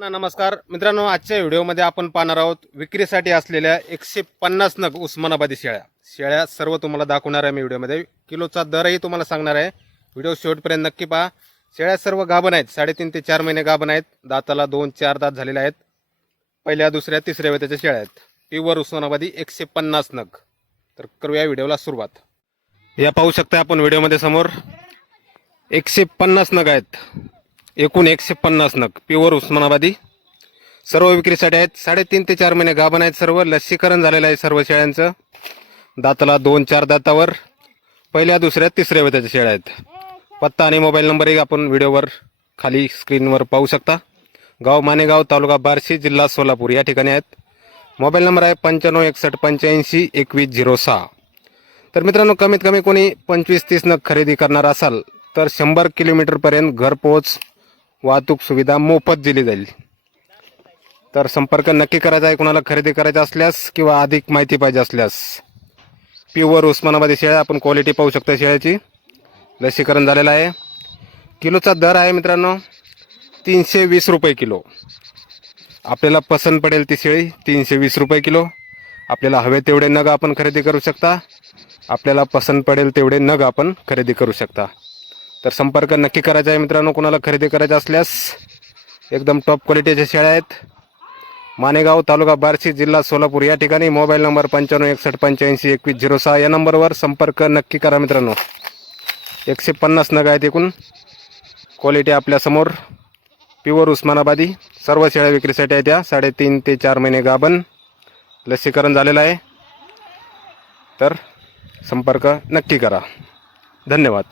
ना नमस्कार. मित्रांनो आजच्या व्हिडिओमध्ये आपण पाहणार आहोत विक्रीसाठी असलेल्या एकशे पन्नास नग उस्मानाबादी शेळ्या. शेळ्या सर्व तुम्हाला दाखवणार आहे मी व्हिडिओमध्ये. किलोचा दरही तुम्हाला सांगणार आहे. व्हिडिओ शेवटपर्यंत नक्की पहा. शेळ्या सर्व गाभण आहेत. साडेतीन ते चार महिने गाभण आहेत. दाताला दोन चार दात झालेले आहेत. पहिल्या दुसऱ्या तिसऱ्या वेळेच्या शेळ्या आहेत. प्युअर उस्मानाबादी एकशे पन्नास नग. तर करूया व्हिडिओला सुरुवात. या पाहू शकता आपण व्हिडिओमध्ये समोर एकशे पन्नास नग आहेत. एकूण एकशे पन्नास नग. प्युअर उस्मानाबादी. सर्व विक्रीसाठी आहेत. साडेतीन ते चार महिने गाभण आहेत सर्व. लसीकरण झालेलं आहे सर्व शेळ्यांचं. दाताला दोन चार दातावर. पहिल्या दुसऱ्या तिसऱ्या वेताच्या शेळ्या आहेत. पत्ता आणि मोबाईल नंबरही आपण व्हिडिओवर खाली स्क्रीनवर पाहू शकता. गाव मानेगाव तालुका बार्शी जिल्हा सोलापूर या ठिकाणी आहेत. मोबाईल नंबर आहे पंच्याण्णव एकसष्ट पंच्याऐंशी एकवीस झिरो सहा. तर मित्रांनो कमीत कमी कोणी पंचवीस तीस नग खरेदी करणार असाल तर शंभर किलोमीटरपर्यंत घरपोच वाहतूक सुविधा मोफत दिली जाईल. तर संपर्क नक्की करायचा आहे कुणाला खरेदी करायचा असल्यास किंवा अधिक माहिती पाहिजे असल्यास. प्युअर उस्मानाबादी शेळ्या आपण क्वालिटी पाहू शकता शेळ्याची. लसीकरण झालेलं आहे. किलोचा दर आहे मित्रांनो तीनशे वीस रुपये किलो. आपल्याला पसंत पडेल ती शेळी तीनशे वीस रुपये किलो. आपल्याला हवे तेवढे नग आपण खरेदी करू शकता. आपल्याला पसंत पडेल तेवढे नग आपण खरेदी करू शकता. तर संपर्क नक्की करायचा आहे मित्रांनो. कोणाला खरेदी करायचा असल्यास एकदम टॉप क्वालिटीच्या शेळ्या आहेत. मानेगाव तालुका बार्शी जिल्हा सोलापूर. या ठिकाणी मोबाईल नंबर पंच्याण्णव एकसष्ट पंच्याऐंशी एकवीस झिरो सहा या नंबरवर संपर्क नक्की करा मित्रांनो. एकशे पन्नास नग आहेत एकूण. क्वालिटी आपल्यासमोर प्युअर उस्मानाबादी. सर्व शेळ्या विक्रीसाठी आहेत त्या. साडेतीन ते चार महिने गाभण. लसीकरण झालेलं आहे. तर संपर्क नक्की करा. धन्यवाद.